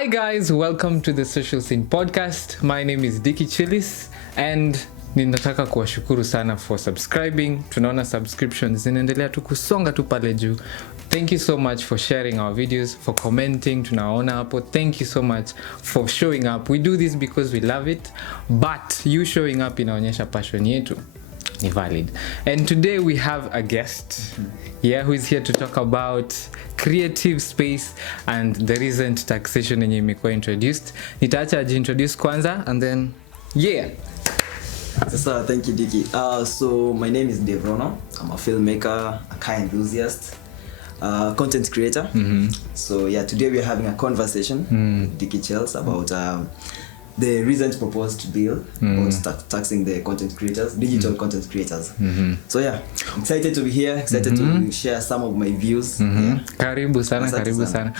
Hi guys, welcome to the Social Scene Podcast. My name is Dicky, Chillis, and ninataka kuwashukuru sana for subscribing. Tunaona subscriptions zinaendelea tu kusonga tu pale juu. Thank you so much for sharing our videos, for commenting. Tunaona hapo. Thank you so much for showing up. We do this because we love it, but you showing up inaonyesha passion yetu ni valid. And today we have a guest who is here to talk about creative space and the recent taxation yenye imekuwa introduced. Nitaacha ajiintroduce kwanza and then So thank you, Dicky. So my name is Rono. I'm a filmmaker, a car enthusiast, content creator. So yeah, today we're having a conversation with Dicky Chillis about the recent proposed bill about taxing the content creators, digital content creators. So yeah, excited to be here, excited to share some of my views. Yeah. Karibu sana.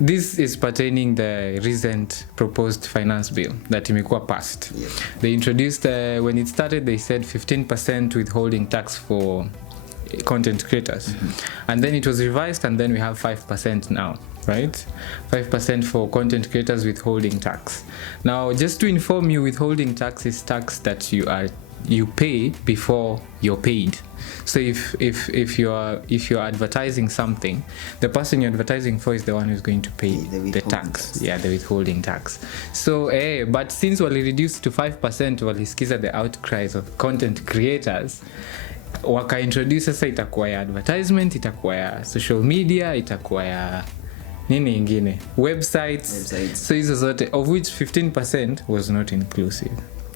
This is pertaining the recent proposed finance bill that imekuwa passed. Yeah. They introduced, when it started, they said 15% withholding tax for content creators. And then it was revised, and then we have 5% now, right? 5% for content creators withholding tax. Now, just to inform you, withholding tax is tax that you pay before you're paid. So if you're advertising something, the person you're advertising for is the one who's going to pay the tax. Yeah, the withholding tax. So but since wali reduced to 5%, walisikiza the outcries of content creators, waka introduce sasa itakuwa ya advertisement, itakuwa ya social media, itakuwa ya nini ingine, websites. So hizo zote, of which 15% was not inclusive.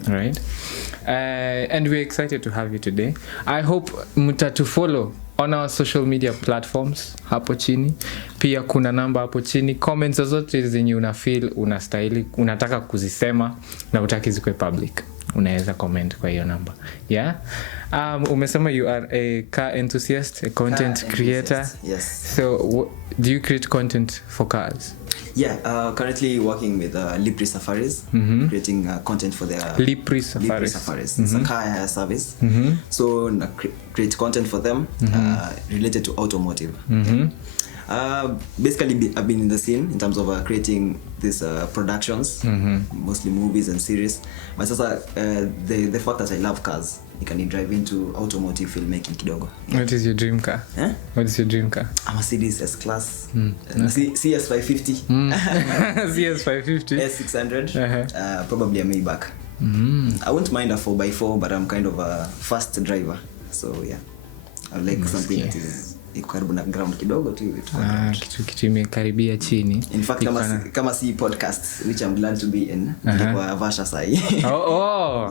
Right? And we're excited to have you today. I hope mtatu follow on our social media platforms hapo chini. Pia kuna namba hapo chini. Comments zozote zenye una feel unastahili, unataka kuzisema na utaki zikwe public, unaweza comment kwa hiyo namba. Yeah. Umesema you are a car enthusiast, a content creator. Yes. So do you create content for cars? Yeah, currently working with Lipri Safaris, creating content for their Lipri Safaris. It's a car service. So create content for them related to automotive. Basically, I've been in the scene in terms of creating these productions, mostly movies and series. But also the fact that I love cars, you can drive into automotive filmmaking kidogo. Yeah. What is your dream car? What is your dream car? I'm a Mercedes S-Class, CS550, CS550, S600, probably a Maybach. I won't mind a 4x4, but I'm kind of a fast driver. So yeah, I like something that is karibu na ground kidogo tu hivi. Kitu imekaribia chini. In fact, kama si podcast, which I'm glad to be in, kwa Vasha sai. Yeah.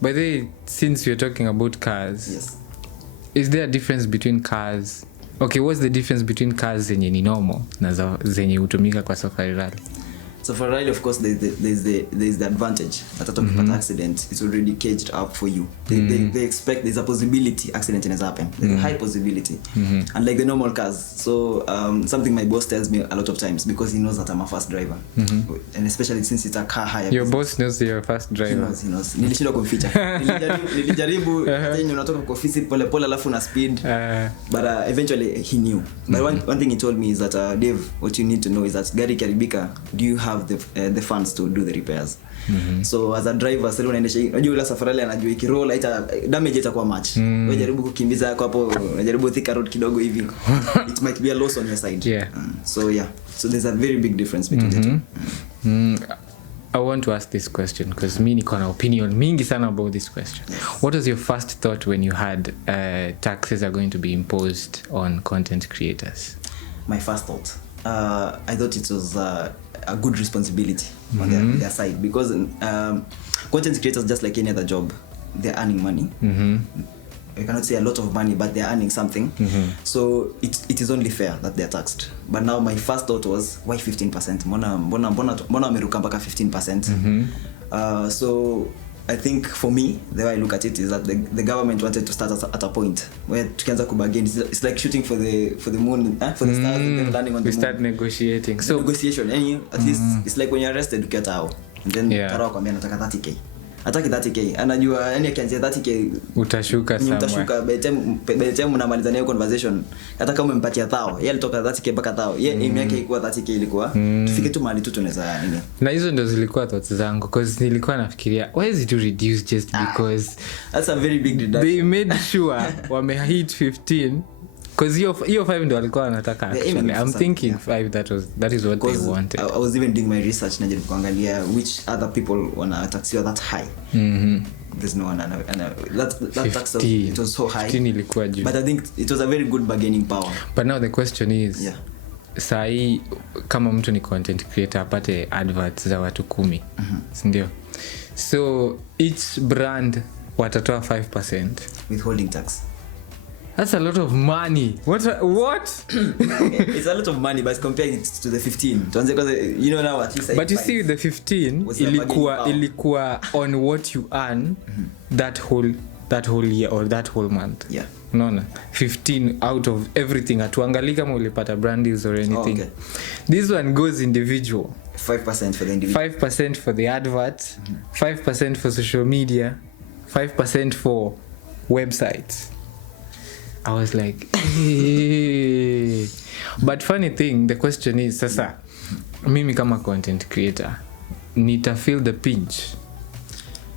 By the way, since we're talking about cars, yes, is there a difference between cars? Okay, what's the difference between cars zenye ni normal na zenye hutumika kwa safari rally? So for rally, of course, there's the advantage that at an accident, it's already caged up for you. They expect there's a possibility accident has happened. There's a high possibility, unlike the normal cars. So something my boss tells me a lot of times, because he knows that I'm a fast driver, and especially since it's a car hire. Your boss knows you're a fast driver. He knows. Nilishindwa kumficha. Nilijaribu then unatoka kwa ofisi pole pole alafu na speed, but eventually he knew. But one thing he told me is that Dave, what you need to know is that gari karibika, do you have the funds to do the repairs? So as a driver, sasa unaendesha, unajua ile safari anajua ikiroll damage itakuwa much. Wewe jaribu kukimbiza yako hapo, unajaribu thika road kidogo hivi, it might be a loss on your side. Yeah. So there's a very big difference between the two. I want to ask this question because me niko na opinion mingi sana about this question. Yes. What was your first thought when you heard taxes are going to be imposed on content creators? My first thought, I thought it was a good responsibility on their side, because content creators, just like any other job, they're earning money. I cannot say a lot of money, but they're earning something. So it is only fair that they're taxed. But now my first thought was, why 15%? Mbona wameruka mpaka 15%? So I think for me, the way I look at it is that the government wanted to start at a point where tukianza kubargain. It's like shooting for the moon, for the stars, and then landing on the moon. We start negotiating. So negotiation, and at least it's like when you're arrested, you get out, and then Tarao kwambia nataka 30k. ataki 30k anajua yani akianzia 30k utashuka by the time unamaliza nayo conversation hata kama umempatia 1000 yeye alitoka 30k mpaka 1000 yeye aim yake ilikuwa 30k ilikuwa tufike tu mahali tu tunaweza nini. Na hizo ndo zilikuwa thoughts zangu because nilikuwa nafikiria why is it to reduce just because that's a very big deduction. They made sure wame hit 15 because hiyo 5 ndo walikuwa wanataka actually. I'm thinking 5 that is what they wanted. I was even doing my research na jaribu kuangalia which other people wana taxiwa that high. There's no one that tax it was so high. 15 ilikuwa juu. But I think it was a very good bargaining power. But now the question is sai kama mtu ni content creator apate adverts za watu 10 ndio, so each brand watatoa 5% withholding tax. That's a lot of money. What It's a lot of money, but compare it to the 15 you know now at least. But you see the 15 ilikuwa on what you earn that whole year or that whole month. Yeah. No 15 out of everything. Atuangali kama ulipata brand deals or anything. Okay. This one goes individual. 5% for the individual. 5% for the adverts, 5% for social media, 5% for websites. I was like, hey. But funny thing, the question is, sasa, mimi kama content creator, nita feel the pinch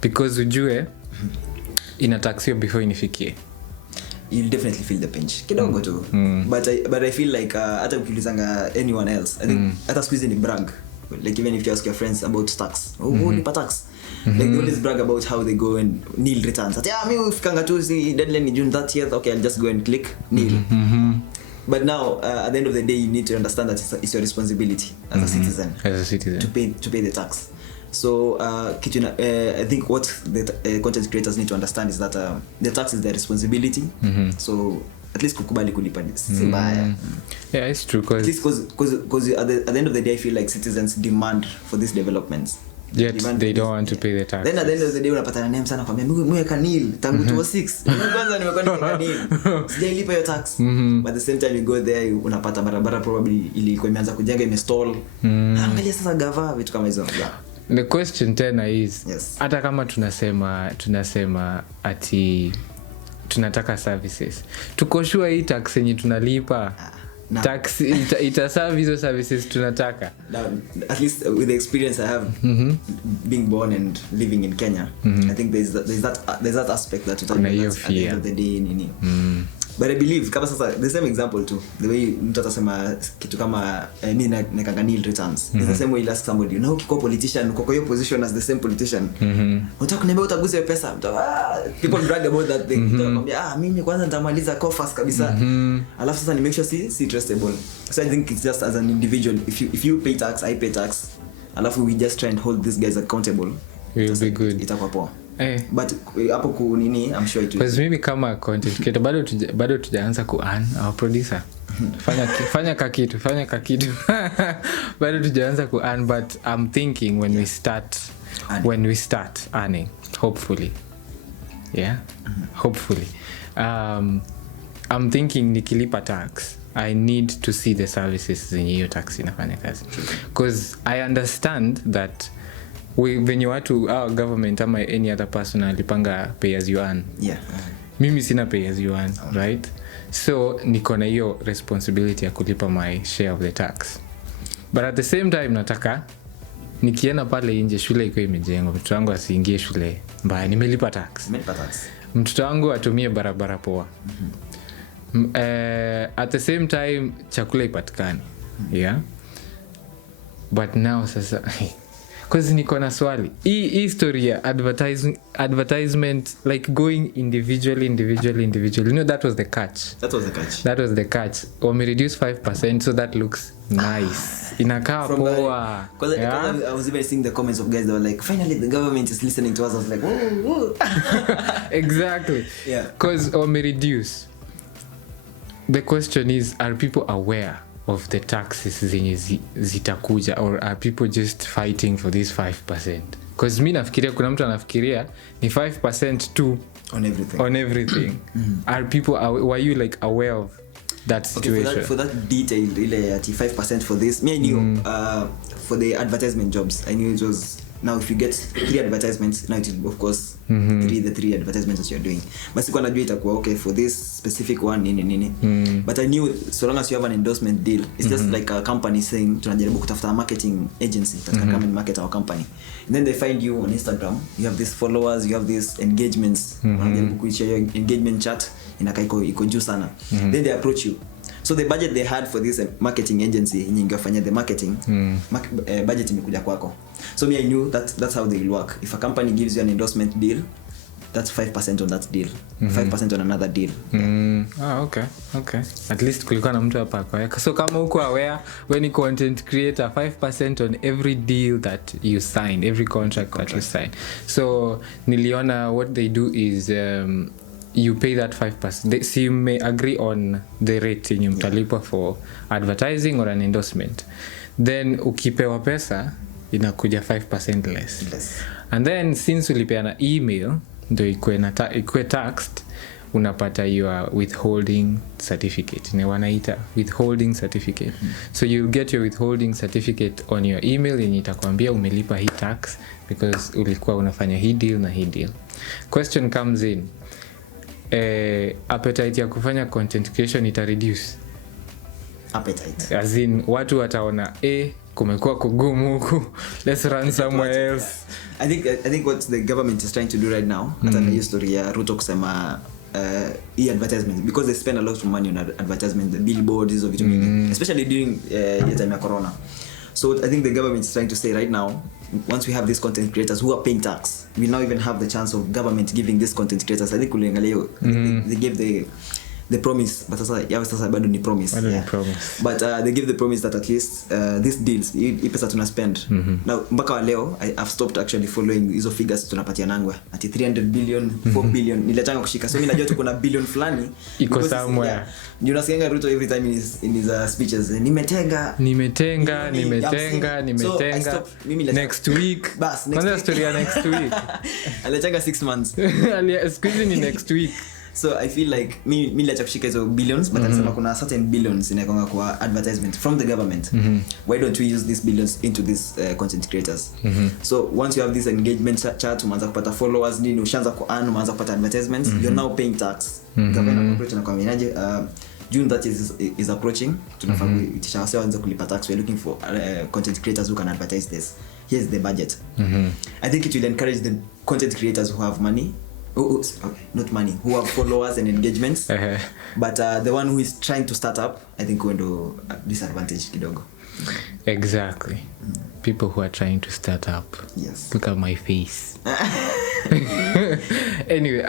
because ujue inataxio before inifikie. You'll definitely feel the pinch kidogo tu. But I feel like hata ukilizanga anyone else, I think hata squeeze ni brag. Like even if you ask your friends about tax, nipa tax. Like they always brag about how they go and nil returns. Mimi ufikanga tu si deadline ni June 30th, okay, I'll just go and click nil. But now at the end of the day you need to understand that it's your responsibility as a citizen to pay the tax. So I think what the content creators need to understand is that the tax is their responsibility. So at least kukubali kulipa si mbaya. Yeah, it's true because at the end of the day I feel like citizens demand for these developments. Yet they don't want to pay the tax. Then at the end of the day unapata name sana kwambia mimi kanil tangu 2006 kwanza nimekuwa nikanil sijailipa hiyo tax. But at the same time you go there unapata barabara probably ilikuwa imeanza kujenga imestall. Angalia sasa gava vitu kama hizo. The question tena is hata kama tunasema ati tunataka services, tuko sure hii tax yenye tunalipa tax ita hizo services tunataka. Now, at least with the experience I have being born and living in Kenya, I think there's that aspect that at the end of the day nini. But I believe kama sasa the same example too, the way mtu atasema kitu kama mimi nakanga nil returns, it's the same way you ask somebody, you know, ukiko politician uko kwa hiyo position as the same politician, unataka kuniambia utaguze pesa, people brag about that thing, utakwambia mimi kwanza nitamaliza coffers kabisa, alafu sasa ni make sure si trustable. So I think it's just as an individual, if you pay tax, I pay tax, alafu we just try and hold these guys accountable, it will be good. Itakuwa poa. But hapo ku nini I'm sure it will. Because mimi kama content creator bado tujaanza ku earn our producer. Fanya kakitu. Bado tujaanza ku earn, but I'm thinking when we start earning, hopefully. Yeah. Hopefully. I'm thinking nikilipa tax, I need to see the services zenye hiyo tax inafanya kazi. Because I understand that when you want to our government ama any other person alipanga pay as you earn. Mimi sina pay as you earn, right? So niko na hiyo responsibility ya kulipa my share of the tax. But at the same time nataka nikienda pale nje shule iko imejengwa, mtoto wangu asiingie shule mbaya, nimelipa tax. Mtoto wangu atumie barabara poa. At the same time chakula ipatikane. Yeah. But now sasa because niko na swali hii story ya advertisement like going individually, you know, that was the catch. We reduce 5% so that looks nice, inakaa poa. Because I was even seeing the comments of guys that were like, finally the government is listening to us. I was like, whoa. Exactly. Because we reduce. The question is, are people aware of the taxes zenye zitakuja, or are people just fighting for this 5%? Because mimi nafikiria kuna mtu anafikiria ni 5% too on everything. Are people were you like aware of that situation? Okay, for that detail ile at 5% for this, me I knew for the advertisement jobs I knew it was Now if you get 3 advertisements, now it will of course the three advertisements that you're doing. But sikuwa najua itakuwa okay for this specific one nini. But I knew so long as you have an endorsement deal, it's just like a company saying tunajaribu kutafuta a marketing agency that can come and market our company. And then they find you on Instagram, you have these followers, you have these engagements, wanajaribu kuishare your engagement chat inakaa iko juu sana. Then they approach you. So the budget they had for this marketing agency ingefanya the marketing budget imekuja kwako. So me I knew that's how they will work. If a company gives you an endorsement deal, that's 5% on that deal, 5% on another deal. Okay. At least kulikuwa na mtu hapa kwa. So kama uko aware, when you content creator, 5% on every deal that you sign, every contract that you sign. So niliona what they do is you pay that 5%. So you may agree on the rate in mtalipa for advertising or an endorsement. Then ukipewa pesa inakuja 5% less. And then since ulipeana email ndio ikuwe taxed, unapata your withholding certificate. Ni wanaita withholding certificate. So you'll get your withholding certificate on your email yenye itakwambia umelipa hii tax because ulikuwa unafanya hii deal na hii deal. Question comes in. Appetite ya kufanya content creation ita reduce appetite, as in watu wataona kumekuwa kugumu huku, let's run somewhere else. I think what the government is trying to do right now, hata na history ya Ruto kusema advertisement, because they spend a lot of money on advertisement, the billboards, hizo vitu mingi, especially during time ya corona. So I think the government is trying to say right now, once we have these content creators who are paying tax, we now even have the chance of government giving these content creators, I think they gave the promise, but sasa bado ni promise. But they give the promise that at least these deals hii pesa tuna spend. Now mpaka leo I've stopped actually following hizo figures tunapatia nangwe ati 300 billion 4 billion niletanga kushika, so mimi najua tuko na billion fulani iko somewhere. You know, saying Ruto every time in his speeches nimetenga next week kwanza story ya next week alitenga 6 months squeeze ni next week. So I feel like me let kushika hizo billions, but nasema kuna certain billions inakonga kwa advertisement from the government. Why don't we use these billions into these content creators? So once you have this engagement chat, umeanza kupata followers, nini ushaanza ku earn, umeanza kupata advertisements, you're now paying tax. Government corporate na kwamenaje June that is approaching, tunafaa itisha wase waanze kulipa tax. We're looking for content creators who can advertise this. Here's the budget. I think it will encourage the content creators who have money, not money, who have followers and engagements, but the one who is trying to start up, I think going to disadvantage kidogo. Exactly. People who are trying to start up. Yes. Look at my face. Anyway,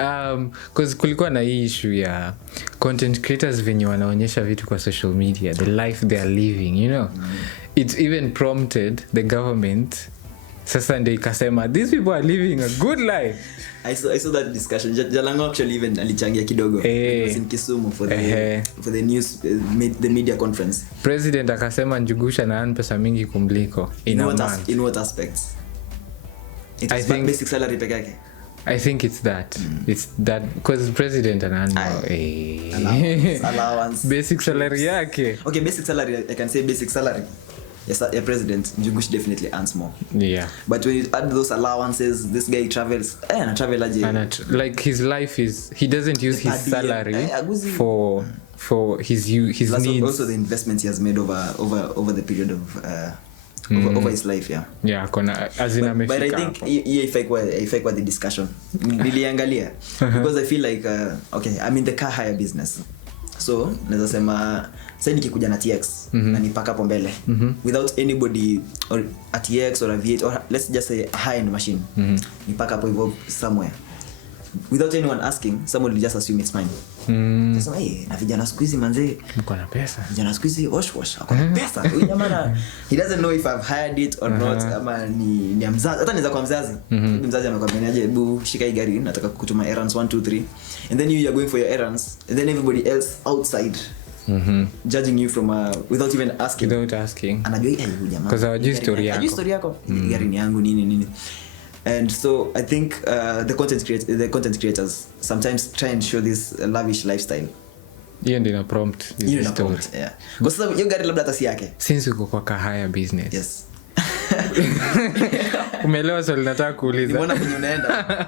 cause kulikuwa na hii issue ya content creators venye wanaonyesha vitu kwa social media, the life they are living, you know. It's even prompted the government sasa ndio ikasema these people are living a good life. I saw that discussion. Jalango actually even alichangia kidogo. It was in Kisumu for the news the media conference. President akasema Njugusha na ana pesa mingi kumliko. In what aspects? It is basic salary peke yake. I think it's that. It's that because president anaanza allowance. Basic salary yake. Okay, basic salary, I can say basic salary. Yes, a president Njugush definitely earns more. Yeah. But when you add those allowances, this guy travels like his life is, he doesn't use his salary for his needs. Also the investments he has made over the period of over his life, yeah. Yeah, but I think if I the discussion niliangalia because I feel like okay, I'm in the car hire business. So naweza sema sasa nikikuja na TX na nipaka hapo mbele without anybody or a TX or a V8 or let's just say a high end machine, nipaka hapo hivyo somewhere without anyone asking, someone will just assume it's mine. Sasa na vijana siku hizi manze mko na pesa, vijana siku hizi wash akona pesa. Huyu jamaa he doesn't know if I've hired it or not, ama ni mzazi. Hata niza kwa mzazi, mzazi amekwambia aje, bu shika hii gari nataka kukutuma errands 1 2 3, and then you are going for your errands, and then everybody else outside judging you from without even asking. Anajua huyu jamaa because hajui story yako, gari ni yangu nini. And so I think the content creators sometimes try and show this lavish lifestyle. Hiyo ndio prompt yeah. Kwa sababu hiyo gari labda hata si yake. Since uko kwa higher business. Yes. Umeelewa swali nataka kuuliza. Nimeona kwenye unaenda.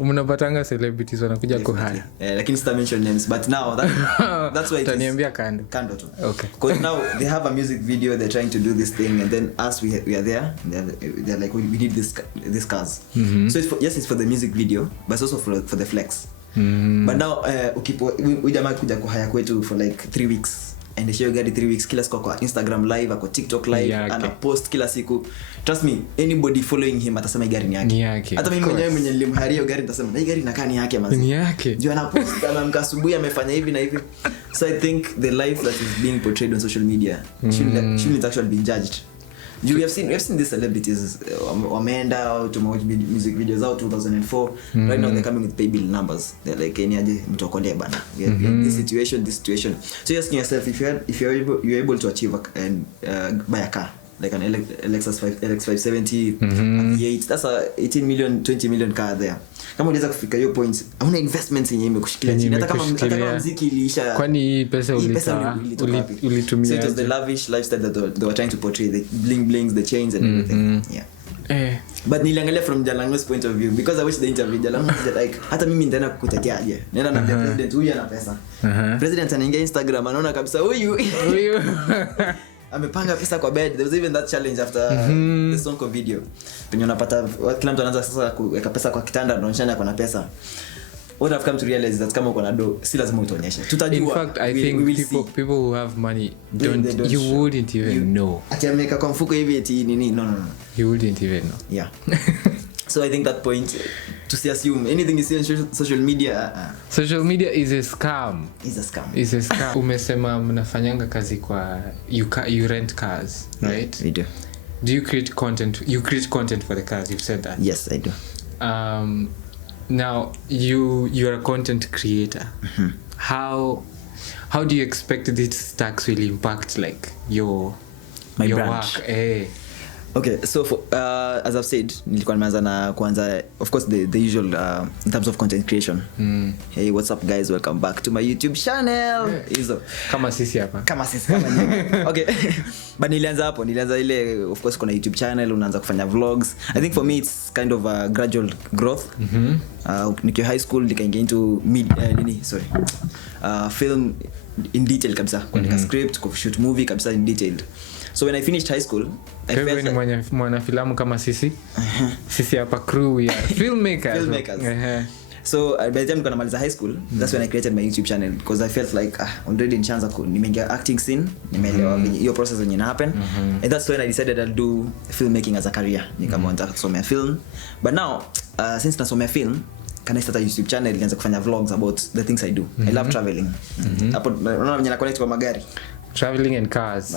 Mnapatanga celebrities wanakuja kuhaya. Lakini sita mention names, but now that's why utaniambia kando tu. Okay. Because now they have a music video, they're trying to do this thing, and then us we are there. They're like we need this cars. So it's for the music video, but it's also for the flex. But now we jamaa kuja kuhaya kwetu for like 3 weeks. And they show you 3 weeks kila siku kwa Instagram live, kwa TikTok live, ana post kila siku. Trust me, anybody following him atasema gari ni yake. Hata mimi mwenyewe mwenye nilimharia gari nitasema na gari inakaa ni yake manzi. Ni yake. Ndio ana post ana asubuhi amefanya hivi na hivi. So I think the life that is being portrayed on social media shouldn't actually be judged. We have seen these celebrities wameenda to watch music videos out 2004. Right now they're coming with pay bill numbers. They're like aje mtokolee bana. We have this situation. So you're asking yourself if you're able to achieve and buy a car like an LX570 V8, that's a 18 million 20 million car there. Kama unaweza kufika hiyo point, hauna investments yenyewe imekushikilia chini. Hata kama muziki iliisha, kwani pesa ulitumia. So it was the lavish lifestyle that they were trying to portray, the bling blings, the chains and everything. Yeah. But niliangalia from Jalango's point of view because I watched the interview. Jalango said like hata mimi nitaenda kukutetea aje. Nenda na president huyu ana pesa. President anaingia Instagram anaona kabisa huyu amepanga pesa kwa bed. There was even that challenge after the Sonko video. Penye unapata kila mtu anaanza sasa kuweka pesa kwa kitanda anaonyesha ako na pesa. What I've come to realize is that kama uko na do si lazima utuonyeshe. Tutajua. In fact, I think people who have money don't you wouldn't even know. Ati ameka kwa mfuko hivi eti nini? No. You wouldn't even know. Yeah. So I think that point to assume anything you see on social media social media is a scam. Is a scam. Umesema mnafanyanga kazi kwa you rent cars, right? Yeah, we do. Do you create content? You create content for the cars, you've said that. Yes, I do. Now you're a content creator. How do you expect this tax will impact like your branch. Work? Okay, so for, as I've said, nilikuwa nimeanza na kwanza, of course the usual in terms of content creation. Hey, what's up guys, welcome back to my YouTube channel. Hizo kama sisi hapa. Okay. But nilianza ile, of course kuna YouTube channel, unaanza kufanya vlogs. I think for me it's kind of a gradual growth. Nikiwa high school nikaingia into film in detail kabisa, kuandika script, kushoot movie kabisa in detail. So when I finished high school, I felt like mwana filamu kama sisi. Sisi hapa crew we are filmmakers. So by the time nilikuwa namaliza high school, that's when I created my YouTube channel because I felt like already nishaanza nimeingia acting scene, nimeelewa hiyo process yenye ina happen. And that's when I decided I'll do filmmaking as a career. Nikamwanta kusomea film. But now since nasomea film, can I start a YouTube channel nianze kufanya vlogs about the things I do. I love traveling. Hapo unaona mwenye na connect kwa magari. Traveling and cars.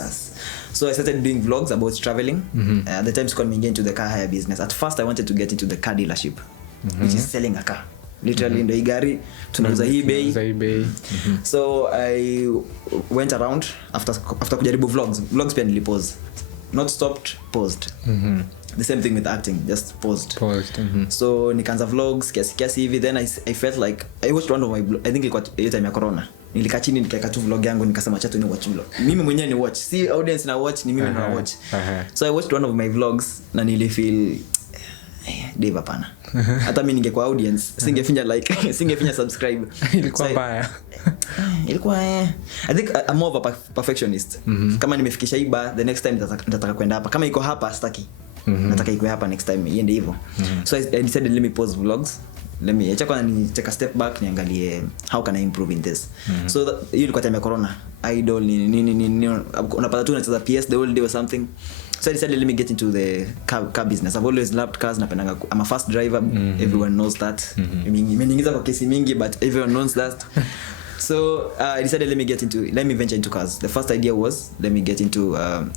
So I started doing vlogs about traveling. At the time I got into the car hire business. At first I wanted to get into the car dealership, which is selling a car. Literally ndio gari tunauza eBay. So I went around after kujaribu vlogs pia nilipause. Not stopped, paused. The same thing with acting, just paused. So nikaanza vlogs kiasi hivi, then I felt like I watched one of my I think ilikuwa ile time ya corona. Nilikaa chini nikaeka tu vlog yangu nikasema acha tu ni watch vlog. Mimi mwenyewe ni watch. Si audience na watch, ni mimi na watch. So I watched one of my vlogs na nilifeel Dave hapana. Hata mimi ningekuwa audience singefinya like, singefinya subscribe. Ilikuwa mbaya. Ilikuwa I think I'm more of a perfectionist. Kama nimefikisha hii bar, the next time nitataka kwenda hapa. Kama iko hapa sitaki. Nataka iko hapa next time iende hivyo. So I decided let me pause vlogs. Let me take a step back niangalie how can I improve in this. So hiyo ilikuwa time ya corona. Idol nini unapata tu unacheza PS the whole day or something. So I decided let me get into the car business. I've always loved cars. I'm a fast driver. Everyone knows that. Imeniingiza kwa kesi mingi but everyone knows that. So I decided let me venture into cars. The first idea was let me get into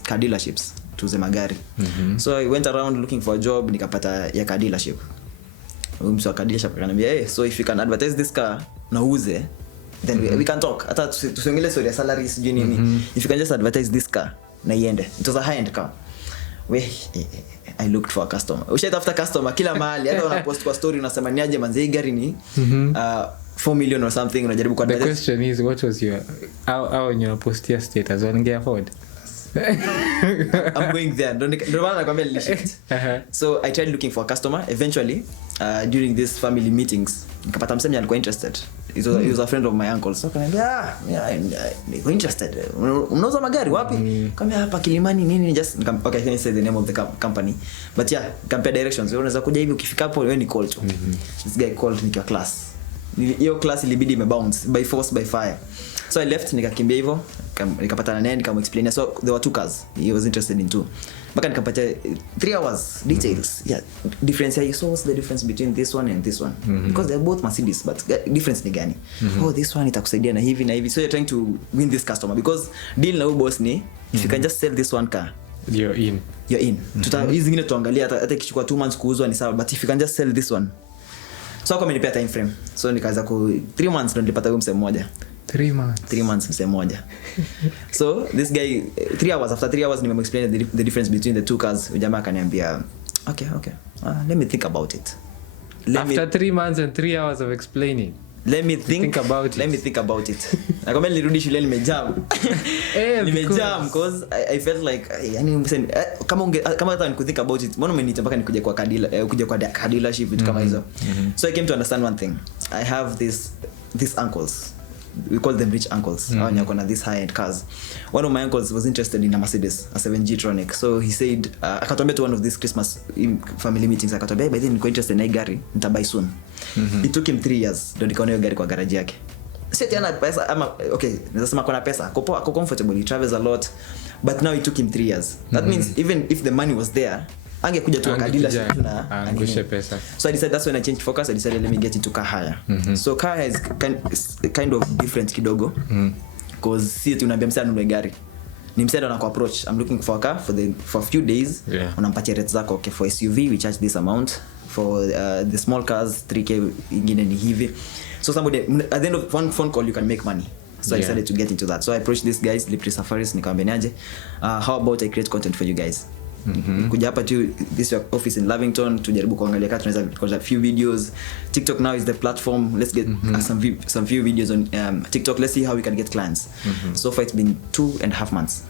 car dealerships, tuuze magari. So I went around looking for a job, nikapata ya car dealership. Mtu akadisha akaniambia so if you can advertise this car na uuze, then we can talk. Hata tusiongele story ya salaries nini. If you can just advertise this car na iende. It was a high end car. I looked for a customer. Ushaitafuta customer kila mahali. Hata unapost kwa story unasema ni aje manze gari ni 4 million or something unajaribu kwa the question is what was your how on your post status wange afford I'm going there. Ndio maana nakwambia nilishift. So I tried looking for a customer. Eventually, during these family meetings, nikapata msemi alikuwa interested. He was a friend of my uncle. So kaniambia, niko interested. Unauza magari wapi? Kama hapa Kilimani nini just okay, I can't say the name of the company. But yeah, compare directions. Unaweza kuja hivi ukifika hapo wewe ni call to. This guy called nikiwa class. Hiyo class ilibidi imebounce by force by fire. So I left, nikakimbia hivyo, nikapata naye nikamexplain. So there were 2 cars. He was interested in 2. Mpaka nikapata 3 hours details. Yeah, difference here. So what's the difference between this one and this one? Because they're both Mercedes, but difference ni gani? Oh, this one itakusaidia na hivi na hivi. So you're trying to win this customer because deal na huyo boss ni if you can just sell this one car, you're in. Hizi zingine tuangalia hata ikichukua 2 months kuuzwa ni sawa, but if you can just sell this one. So kwa amenipea time frame. So nikaanza ku 3 months ndo nilipata huyo msemo mmoja. 3 months msemo mmoja. So this guy 3 hours after 3 hours nimemexplain the difference between the 2 cars. Jamaa akaniambia okay. Let me think about it. After 3 months and 3 hours of explaining. Let me think about it. Nakwambia nilirudi shule nimejam. Nimejam because I felt like yani kama hata nikuthink about it. Mbona umeniita mpaka nikuje kwa car dealership vitu kama hizo. So I came to understand one thing. I have these uncles. We call them rich uncles. Hao ni wako these high end cars. One of my uncles was interested in a Mercedes, a 7G Tronic. So he said akatwambia to one of these Christmas family meetings akatwambia by then niko interested in gari nitabuy soon. It took him 3 years ndio nikaona hiyo gari kwa garage yake. Sasa ana pesa ama okay, nasema kuna pesa, ako comfortable, he travels a lot, but now it took him 3 years. That means even if the money was there, angekuja tu dealership na angushe pesa. So I decided that's when I changed focus. I decided let me get into car hire. So car hire is kind of different kidogo because si tu unaambia msana ununue gari, ni msana anaku approach, I'm looking for a car for a few days. Unampatia rates zako. Okay, for SUV we charge this amount, for the small cars 3k ingine ni hivi. So somebody at the end of one phone call you can make money. So I decided to get into that. So I approached these guys, Lipri Safaris, nikamwambia how about I create content for you guys? Kuja hapa tu this office in Lavington tujaribu kuangalia kama tunaweza record a few videos. TikTok now is the platform. Let's get some few videos on TikTok. Let's see how we can get clients. So far it's been 2.5 months.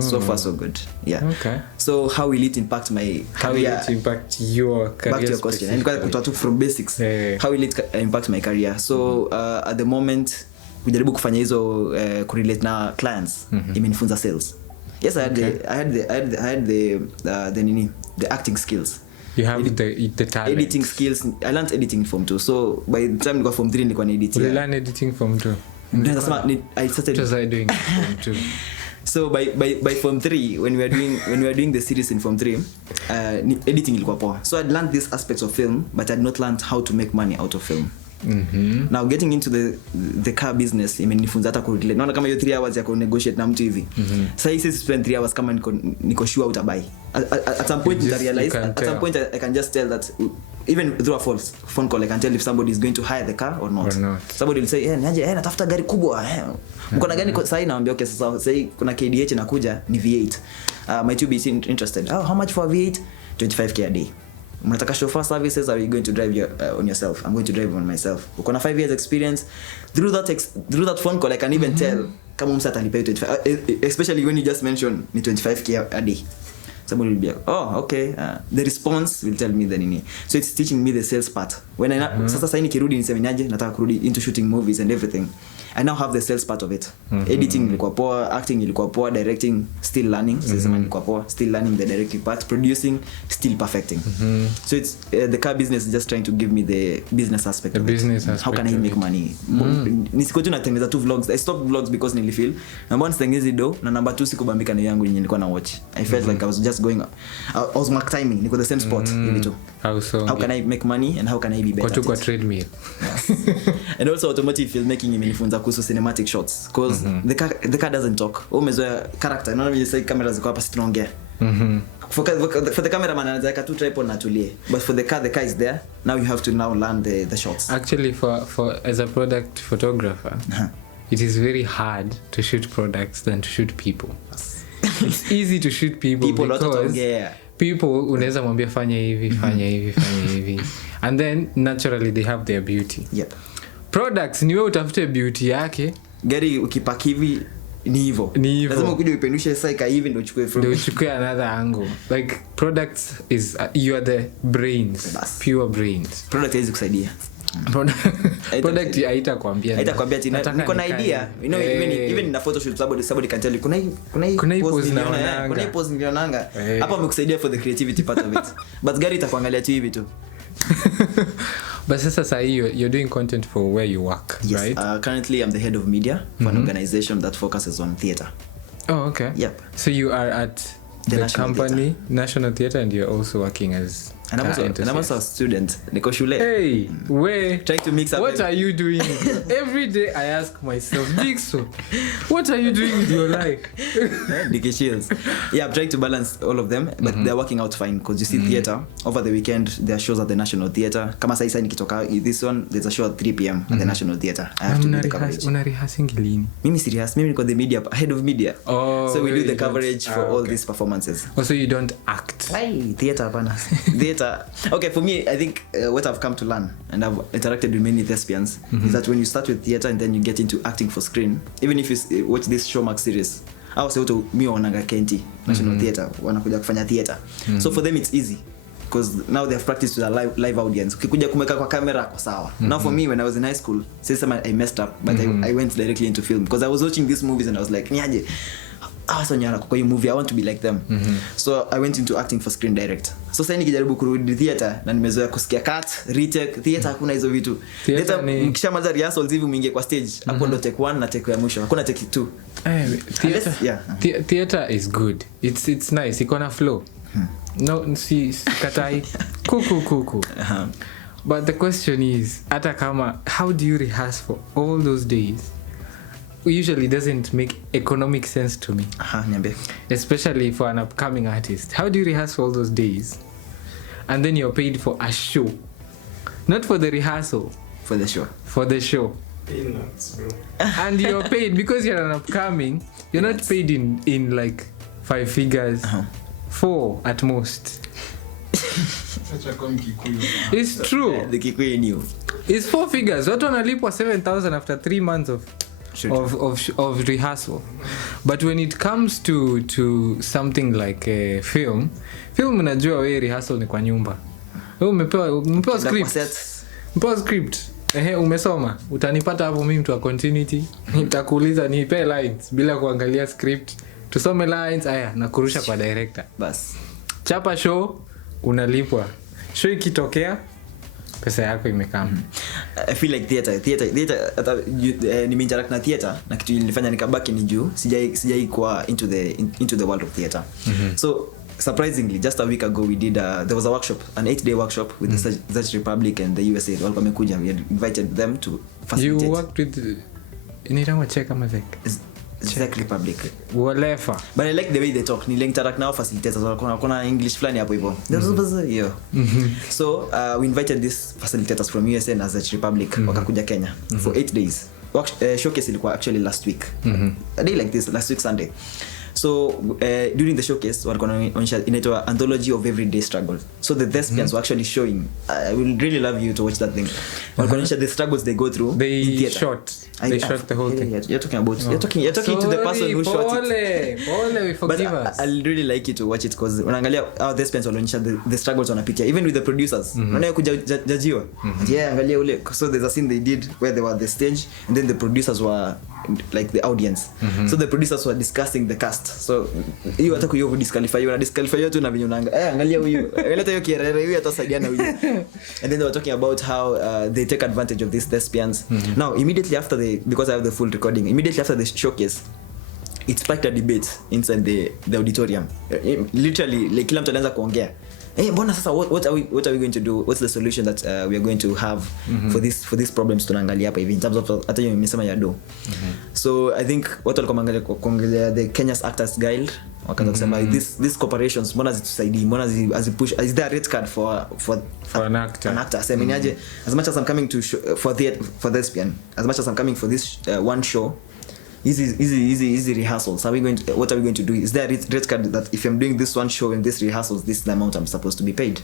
So far so good. Yeah. Okay. So how will it impact my career? How will it impact your career? Back to your question. And kutoka from basics. How will it impact my career? So at the moment kujaribu kufanya hizo correlate na clients imenifunza sales. Yes, I had the acting skills. You have the talent. Editing skills. I learned editing from 2. So by the time I got from 3 nilikuwa na edit. You learned editing from 2. I started just doing from 2. So by form 3 when we were doing the series in form 3 editing ilikuwa poa. So I learned these aspects of film but I had not learned how to make money out of film. Now getting into the car business imenifunza hata ku relate. Naona kama hiyo 3 hours ya ku negotiate na mtu hivi. Sasa hizi spend 3 hours kama niko sure utabai. At some point I realize at some point I can just tell that even through a phone call I can tell if somebody is going to hire the car or not. Somebody will say niaje natafuta gari kubwa. Mko na gani sasa naambia okay sasa kuna KDH inakuja ni V8. My to be interested. Oh, how much for V8? 25k a day. Mnataka chauffeur services, are you going to drive on yourself? I'm going to drive on myself. Uko na 5 years experience. Through that phone call I can even tell kama msata alipay 25, especially when you just mention ni 25k a day. Somebody will be like, oh okay, the response will tell me the nini. So it's teaching me the sales part. When sasa nikirudi niseme naje nataka kurudi into shooting movies and everything, I now have the sales part of it. Editing ilikuwa poa, acting ilikuwa poa, directing still learning. Sasa ilikuwa poa, still learning the directing part, producing still perfecting. So it's the car business is just trying to give me the business aspect. How can I make money? Nisiko tu natengeneza tu vlogs. I stopped vlogs because nilifeel number 1 sitengenezi do na number 2 sikubambika na yangu yenye nilikuwa na watch. I felt like I was just going I was mark timing niko the same spot hivi tu. How can I make money and how can I be better? Kwa treadmill. And also automotive filmmaking imenifunza kuhusu cinematic shots because the car doesn't talk. Umezoea character. Unaona vile sasa kamera ziko hapa si tunaongea. For the cameraman anaweza tu tripod na tulie. But for the car is there. Now you have to now learn the shots. Actually for as a product photographer, it is very hard to shoot products than to shoot people. It's easy to shoot people because people unaweza mwambia fanya hivi and then naturally they have their beauty. Yep. Products ni wewe utafute beauty yake. Gari ukipack hivi ni hivyo lazima ukuje upendushe sasa hivi ndio uchukue another angle. Like products is you are the brains, pure brains. Product hizi kusaidia product haitakwambia niko na idea, you know, even in a photo shoot somebody can tell you kuna hii pose nilionanga hapa amekusaidia for the creativity part of it but gari itakuangalia tu hivi tu. But sasa you're doing content for where you work, yes, right? Currently I'm the head of media for an organization that focuses on theater. Oh, okay. Yep. So you are at the company Theater. National Theater, and you're also working as and I'm also a student. Niko shule. Hey, where trying to mix up. What are you doing? Every day I ask myself, Dixon, what are you doing with your life? Dicky Chillis. Yeah, I'm trying to balance all of them, but they're working out fine because you see theater over the weekend. There are shows at the National Theater. Kama sasa nikitoka this one, there's a show at 3 p.m. at the National Theater. I have to do the coverage. Una rehearsing lini? Mimi serious. Mimi niko the media head of media. Oh, so we do the coverage for all these performances. Also, you don't act. Why theater bana? Theater. Okay, for me, I think what I've come to learn, and I've interacted with many thespians, is that when you start with theater and then you get into acting for screen, even if you watch this Showmax series, I was able to me wanaga Kenti National Theater, wanakuja kufanya theater. So for them it's easy because now they have practiced with a live audience. Ukikuja kumeka kwa camera kwa sawa. Now for me when I was in high school, since I messed up, but I went directly into film because I was watching these movies and I was like, niaje so nyara kwa hiyo movie I want to be like them. So I went into acting for screen direct. So sasa nikijaribu kurudi theater na nimezoea kusikia cut, retake, theater hakuna hizo vitu. Theater mkishamaliza rehearsals hivi mwingie kwa stage, hapo ndo take 1 na take ya mwisho. Hakuna take 2. Theater is good. It's nice. Iko na flow. No, si katai. Kuku. But the question is, hata kama how do you rehearse for all those days? Usually doesn't make economic sense to me. Niambie. Especially for an upcoming artist. How do you rehearse for all those days? And then you're paid for a show. Not for the rehearsal. For the show. For the show. Peanuts, bro. And you're paid because you're an upcoming. You're not paid in like 5 figures. 4 at most. It's true. The Kikuyu knew. It's 4 figures. Watu wanalipwa 7,000 after 3 months of rehearsal. But when it comes to something like a film unajua wewe rehearsal ni kwa nyumba. Wewe umepewa script. Umesoma. Utanipata hapo mimi mtu wa continuity. Nitakuuliza nipe lines bila kuangalia script. Tusome lines na kurusha kwa director. Bas. Chapa show unalipwa. Show ikitokea pesa yako imekaa. I feel like theater nimeinteract na theater na kitu nilifanya nikabaki ni juu sijai kwa into the world of theater. So surprisingly just a week ago we did there was a workshop, an 8-day workshop with the Czech Republic and the USA. Walikuwa wamekuja, we had invited them to facilitate. You worked with inaitwa Czech ama Czech Republic. Whatever. But I like the way they talk. Ni interact now facilitators kuna English flani hapo hivyo. So we invited these facilitators from USA and Czech Republic wakakuja Kenya for 8 days. Showcase ilikuwa actually last week. A day like this, last week Sunday. So during the showcase walikuwa wanaonyesha inaitwa Anthology of Everyday Struggle. So the thespians were actually showing, I will really love you to watch that thing. Walikuwa wanaonyesha the struggles they go through. They shot the whole thing. You're talking about you're talking to the person who shot it. We forgive us. I really like you to watch it because unaangalia how thespians wanaonyesha the struggles wanapitia even with the producers. Unaona kuja jajiwa. Angalia ule. So there's a scene they did where they were at the stage and then the producers were like the audience. So the producers were discussing the cast. So hiyo hata kuyo disqualify tu na vinyo nanga angalia huyu angalia hiyo kierere huyu atasaidiana huyu. And then they were talking about how they take advantage of these thespians. Now immediately after because I have the full recording, immediately after the showcase it sparked a debate inside the auditorium. Literally like kila mtu anaanza kuongea mbona sasa what are we going to do, what's the solution that we are going to have for these problems tunaangalia hapa hivi in terms of hata hiyo nimesema ya do. So I think watu walikuwa kuangalia the Kenya's Actors Guild wakaanza kusema these corporations mbona zitusaidii, mbona azipush, is there a red card for an actor. Semeniaje as much as I'm coming to for thespian, as much as I'm coming for this one show easy rehearsals. What are we going to do? Is there a rate card that if I'm doing this one show and this rehearsals, this is the amount I'm supposed to be paid?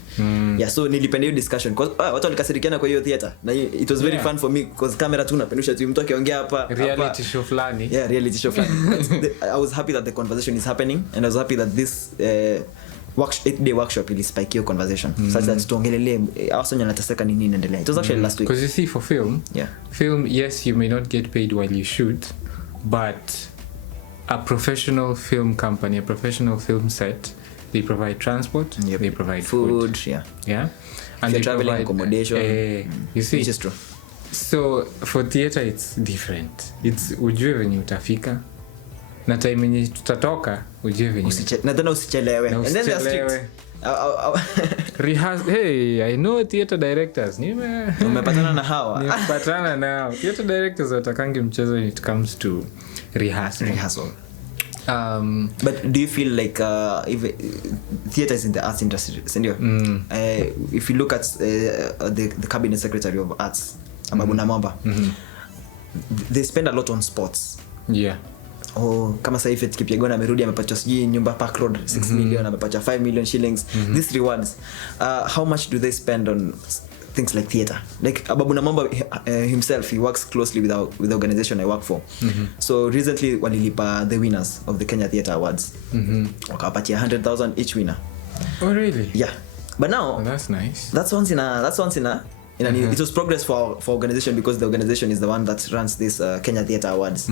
Yeah, so nilipenda hiyo discussion because watu walikasirikiana kwa hiyo theater na it was very fun for me because camera tu napendusha tu mtu akiongea hapa reality show fulani. Yeah, reality show fulani. I was happy that the conversation is happening and I was happy that this 8-day workshop ili spike your conversation such that tuongelele awasonyo nateseka nini inaendelea. It was actually last week. Because you see for film, yes, you may not get paid while you shoot, but a professional film company, a professional film set, they provide transport, they provide food, and they traveling provide accommodation. You see, which is true. So for theater it's different. It's ujue venye utafika na time yenye tutatoka ujue venye na tena usichelewe and then they're rehearse. Hey, I know theater directors. Umepatana na hawa. Nimepatana nao. Theater directors watakangi mchezo when it comes to rehearsal. But do you feel like if theater is in the arts industry, if you look at the cabinet secretary of arts, Amabuna Mamba, they spend a lot on sports. Yeah. Kama sasa hivi Kipyagona amerudi amepata sijui nyumba Park Road 6 million, amepata 5 million shillings. These rewards, how much do they spend on things like theater? Like Ababuna Mamba himself, he works closely with the organization I work for. So recently walilipa the winners of the Kenya Theatre Awards. Wakapatia 100,000 each winner. Oh really? Yeah. But now that's nice. That's once in a it was progress for organization because the organization is the one that runs this Kenya Theatre Awards.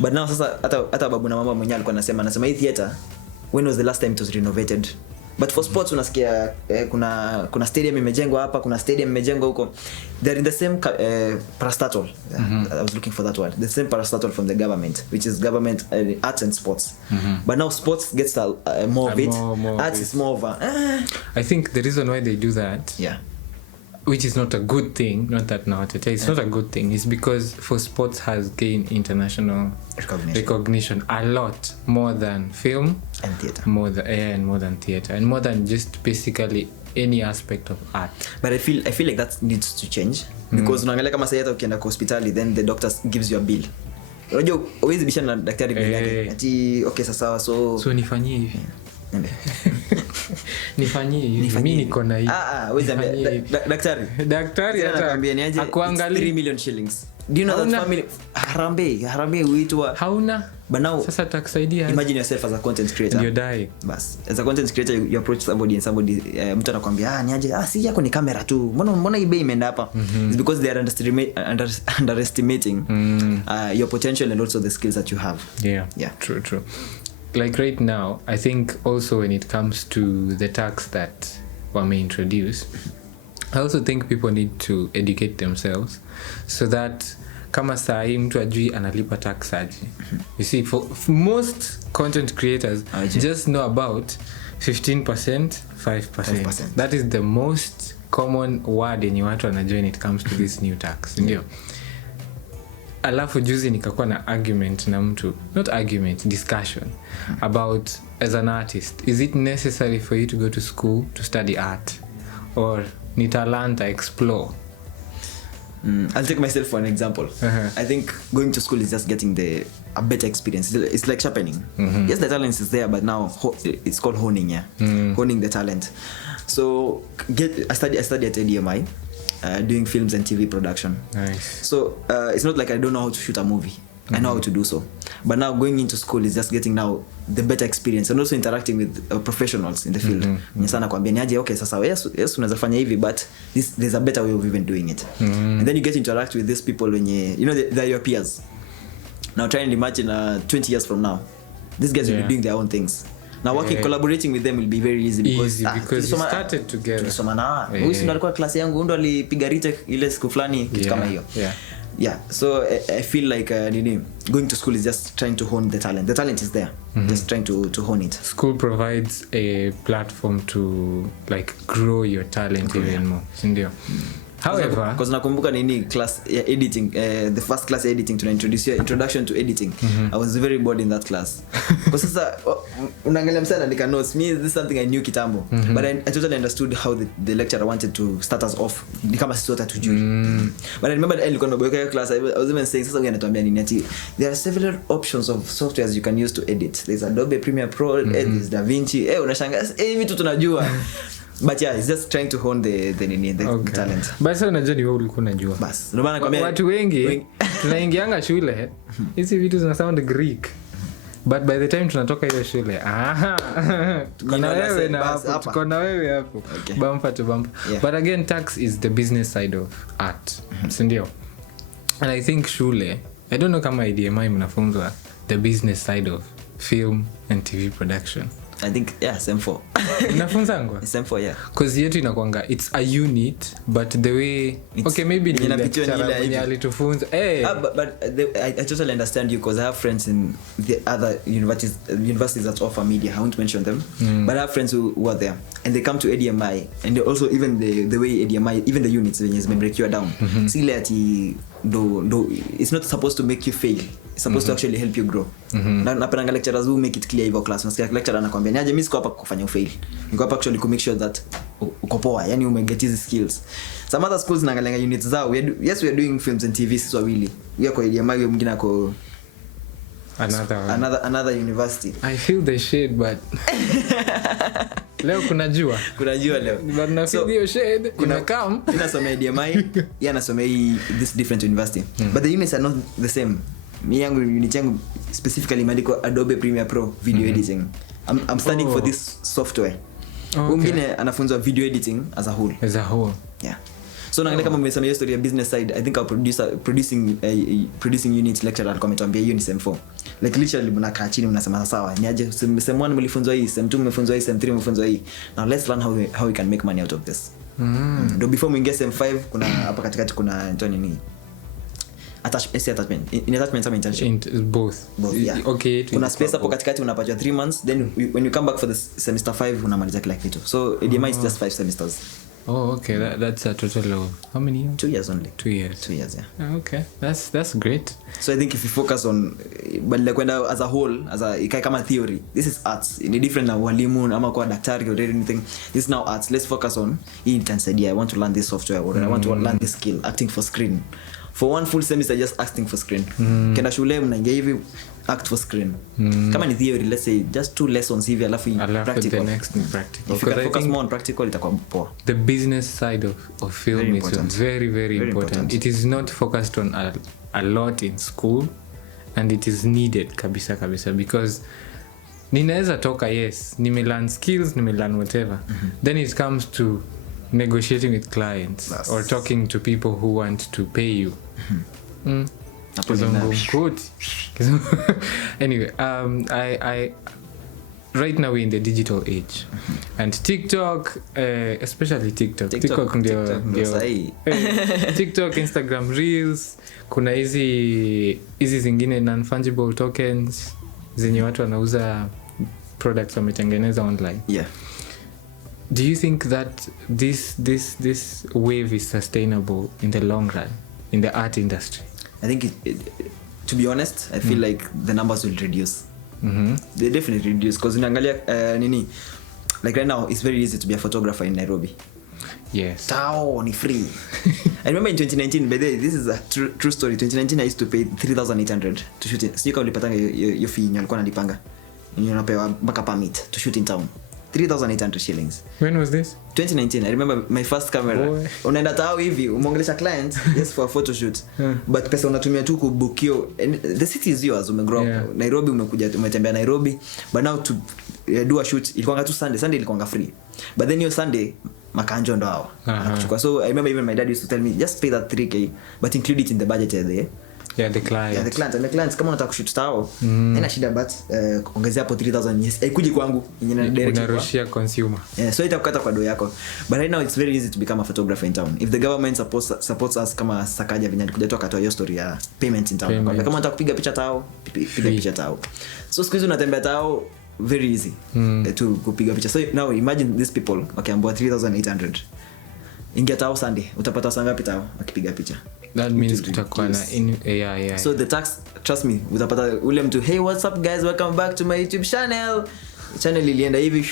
But now sasa hata Babu na Mama mwenyewe alikuwa anasema hii theater, when was the last time it was renovated? But for sports unasikia kuna stadium imejengwa hapa, kuna stadium imejengwa huko. They're in the same parastatal. I was looking for that word. The same parastatal from the government, which is government arts and sports. But now sports gets more of it. Arts is more of I think the reason why they do that, which is not a good thing, not that now it's not a good thing, is because for sports has gained international recognition a lot more than film and theater, more than theater, and more than just basically any aspect of art. But I feel like that needs to change because unaangalia kama sasa ukienda kwa hospitali, then the doctor gives you a bill. Unajua huwezi bishana na daktari bill yake ati okay sasa so nifanyie hivi nifanyie hivi mimi niko na hii daktari atakwambia ni aje akuangalia 3 million shillings. Do you know that family harambe huitwa hauna but now sasa takusaidia. Imagine yourself as a content creator, you're dying. Bas as a content creator you approach somebody and somebody mtu anakuambia ni aje si yako ni kamera tu, mbona hii bei imeenda hapa? It's because they are underestimating your potential and also the skills that you have. Yeah. True. Like right now, I think also when it comes to the tax that Wame introduced, I also think people need to educate themselves so that kama sahi mtu ajui analipa tax aje. You see, for most content creators just know about 15%, 5%. That is the most common word yenye watu wanajua when it comes to this new tax. Ndio. Alafu juzi nikakuwa na argument na mtu, not argument, discussion about as an artist, is it necessary for you to go to school to study art or ni talanta explore? I'll take myself for an example. I think going to school is just getting a better experience. It's like sharpening. Yes, the talent is there, but now it's called honing. Honing the talent. So I study at ADMI. Doing films and TV production. Nice. So it's not like I don't know how to shoot a movie. I know how to do so. But now going into school is just getting now the better experience and also interacting with professionals in the field. Nisana kwambia ni aje okay sasa yes unaweza fanya hivi but there's a better way of even doing it. And then you get to interact with these people when they're your peers. Now try and imagine 20 years from now. These guys will be doing their own things. Now collaborating with them will be very easy because you started together. Tulisoma na huyu ndo alikuwa klasi yangu ndo alipiga retake ile siku fulani kitu kama hiyo. So I feel like going to school is just trying to hone the talent. The talent is there. Just trying to hone it. School provides a platform to like grow your talent even more. Ndio. However, because nakumbuka nini class ya editing, the first class ya editing tuna introduce introduction to editing. I was very bored in that class. Kwa sasa unaangalia msana nika notes, me this is something I knew kitambo, but I totally understood how the lecturer wanted to start us off ni kama sisi wote tujui. But I remember nilikuwa naboeka class, I was even saying sasa unatuambia nini ati there are several options of softwares you can use to edit. There's Adobe Premiere Pro, there's DaVinci. Unashangaa vitu tunajua. But yeah, it's just trying to hone the talent. Basi unajua ni wewe ulikuwa unajua. Basi ndio maana nakwambia watu wengi tunaingianga shule hizi vitu zina sound Greek. But by the time tunatoka hiyo shule, tuko na wewe hapo. Okay. Bumper to bumper. Yeah. But again, tax is the business side of art. Sindio? And I think shule, I don't know kama IDMI mnafunzwa the business side of film and TV production. I think same for nafunzangwa same for cause yetu inakuanga it's a unit but the way okay maybe ni alitufunza but I totally understand you because I have friends in the other universities that offer media. I won't mention them, but I have friends who are there and they come to ADMI and they also even the way ADMI even the units when you break you down see ati do it's not supposed to make you fail, it's supposed to actually help you grow. Na napenda lecturers who make it clear hivyo class. Nasikia lecturer anakuambia niaje mimi siko hapa kufanya ufail, niko hapa actually to make sure that uko poa, yani umeget hizo skills. Some other schools naangalia units zao, we are doing films and TV sisi wawili, we are kwa ADMI, wewe mwingine ako another university. I feel the shade but leo kuna jua leo but na feel the shade kuna come ninasomea ADMI nasomea this different university but the units are not the same. Mi yangu unit yangu specifically imeandikwa Adobe Premiere Pro video editing. I'm studying for this software. Mwingine anafunzwa video editing as a whole. Yeah. So naangalia kama mmesema hiyo story ya business side, I think our producing unit lecturer alikuwa ametuambia hiyo ni sem4. Like literally mnakaa chini mnasema sawa, niaje sem 1 mlifunzwa hii, sem 2 mmefunzwa hii, sem 3 mmefunzwa hii. Now let's learn how we can make money out of this. Before we get sem 5 kuna hapa katikati kuna nini? Attachment in attachment some internship both yeah. Okay, kuna space hapo katikati unapata 3 months then when you come back for the semester 5 unamaliza kila kitu. So ADMI is just 5 semesters. Okay, that's a total of how many years? 2 years only. 2 years. 2 years, yeah. Okay, that's great. So I think if you focus on but like when as a whole as a ikai kama theory, this is arts in a different na walimu ama kwa daktari or anything. This is now arts. Let's focus on intense idea. I want to learn this software or I want to learn this skill, acting for screen. For one full semester just acting for screen. Kenda shule mnaingia hivi act for screen. Kama ni theory, let's say just 2 lessons hivi alafu practical. The next practical. If you can focus more on practical itakuwa poa. The business side of film is very important. It is not focused on a lot in school and it is needed kabisa because ninaweza toka nimelearn skills, nimelearn whatever. Then it comes to negotiating with clients or talking to people who want to pay you. Anyway, I right now we're in the digital age and TikTok, especially TikTok ndio TikTok, Instagram Reels, kuna hizi zingine non-fungible tokens zenye watu wanauza products wametengeneza online. Yeah. Do you think that this wave is sustainable in the long run in the art industry? I think to be honest, I feel like the numbers will reduce. They definitely reduce because unaangalia nini like right now it's very easy to be a photographer in Nairobi. Yes. Tao ni free. I remember in 2019, by the way, this is a true story. 2019 I used to pay 3,800 to shoot it. Sika ulipatanga your fee nilikuwa nalipanga. Unapewa mpaka permit to shoot in town. 3,800 shillings. When was this? 2019. I remember my first camera. Unaenda tao hivi umongelesha client just for a photo shoot. But pesa unatumia tu kubukio. The city is yours. Umegrow up Nairobi, umekuja umetembea Nairobi, but now to do a shoot ilikuwa tu Sunday ilikuwa free. But then your Sunday makanjo ndo hao. So I remember even my dad used to tell me just pay that 3k but include it in the budget there. The client. And the clients kama unataka kushoot tao ina shida but ongezea hapo 3,000 yes haikuji kwangu yenyewe direct unarushia consumer. So itakukata kwa do yako. But right now it's very easy to become a photographer in town if the government supports us kama Sakaja vinyani kuja toka toa hiyo story ya payment in town. Kama unataka kupiga picha tao piga picha tao. So siku hizo unatembea tao very easy to kupiga picha. So now imagine these people wakiambiwa 3,800 ingia tao Sunday utapata saa ngapi tao akipiga picha. That means tutakuwa na yeah. So the tax, trust me, utapata ule mtu, hey what's up guys, welcome back to my YouTube channel ilienda hivi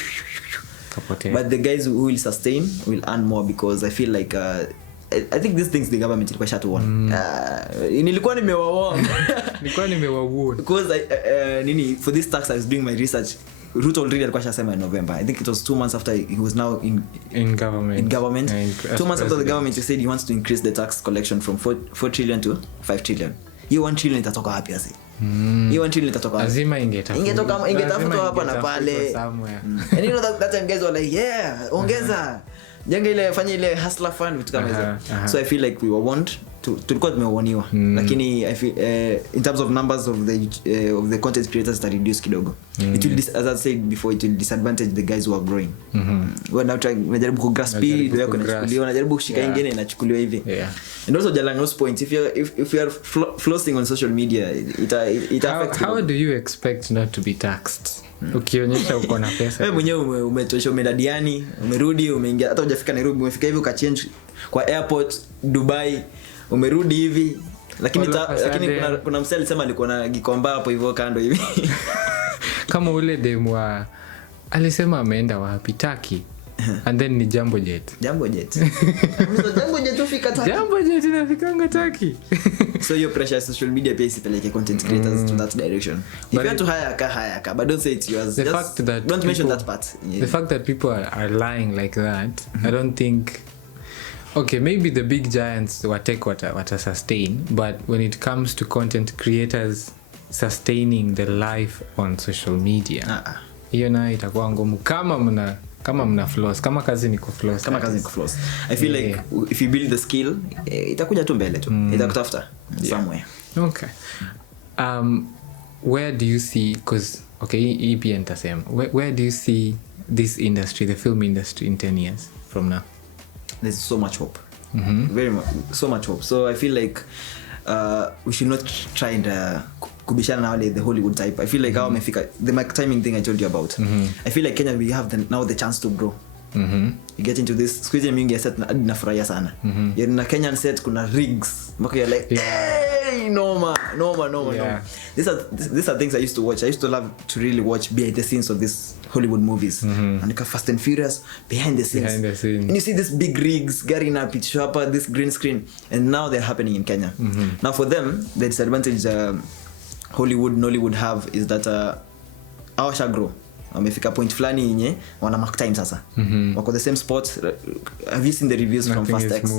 kapotea. But the guys who will sustain will earn more because I feel like I think these things the government ilikuwa shatuona. Nilikuwa nimewaona because nini for this tax I was doing my research. Ruto already alikuwa shasema in November. I think it was 2 months after he was now in government. 2 months after the government he said he wants to increase the tax collection from 4 trillion to 5 trillion. Hiyo 1 trillion itatoka wapi sasa? Hiyo 1 trillion itatoka wapi? Lazima ingetafuta hapa na pale. And you know that time guys were like, yeah, ongeza. Jenga ile fanya ile hustler fund vitu kama hizo. So I feel like we were warned tulikuwa tumewaniwa, lakini I feel in terms of numbers of the content creators that reduce kidogo. It will as I said before, it will disadvantage the guys who are growing. We're now trying unajaribu ku grasp speed wewe kunachukuliwa, unajaribu kushika ingine inachukuliwa hivi. And also Jalango's point, if you are flossing on social media, it affects. How do you expect not to be taxed? Ukionyesha uko na pesa. Wewe mwenyewe umetosha, umedadiani, umerudi, umeingia, hata hujafika Nairobi, umefika hivi ukachange kwa airport Dubai, umerudi hivi, lakini kuna msee alisema alikuwa na Gikomba hapo hivyo kando hivi. Kama ule demwa alisema ameenda wapi, Turkey. And then ni Jambo Jet ufika Turkey. Jambo Jet inafikanga Turkey. So your pressure social media pia isipeleke content creators to that direction. If you want to hire, but don't say it's yours. Don't mention that part. The fact that people are lying like that, I don't think. Okay, maybe the big giants what sustain, but when it comes to content creators sustaining the life on social media, hiyo nayo itakuwa ngumu kama mna floss, kama kazi ni kufloss. I feel like if you build the skill, itakuja tu mbele tu. Itakutafuta somewhere. Okay. Where do you see, because okay, EP entasem, where do you see this industry, the film industry, in 10 years from now? There's so much hope. Very much, so much hope. So I feel like we should not try and kubishana na wale the Hollywood type. I feel like how mefika the mic timing thing I told you about. I feel like Kenya we have now the chance to grow. You get into this squeeze mingi set na furaya sana. You're in a Kenyan set kuna rigs. Mako you're like, hey, no. These are things I used to watch. I used to love to really watch behind the scenes of these Hollywood movies. And like Fast and Furious behind the scenes. And you see these big rigs, gari na pitch up, this green screen, and now they're happening in Kenya. Now for them, the disadvantage Hollywood, Nollywood have is that awasha grow. Wamefika point flani yenye wana mark time sasa. Wako the same spot. Have you seen the reviews from Fast X?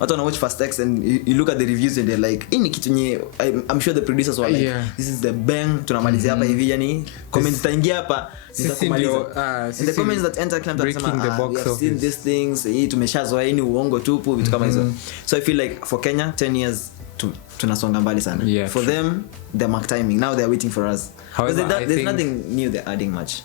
Watu wana watch Fast X and you look at the reviews and they're like, ini kitu nye, I'm sure the producers were like, this is the bang, tunamalizia hapa hivi yani, comments taingia hapa nitakumaliza. And the comments that enter claim that we have seen these things, hii tumeshazoea ini uongo tupu vitu kama hizo. So I feel like for Kenya 10 years tunasonga mbali sana. For them the mark timing, now they're waiting for us. However, there's nothing new they're adding much.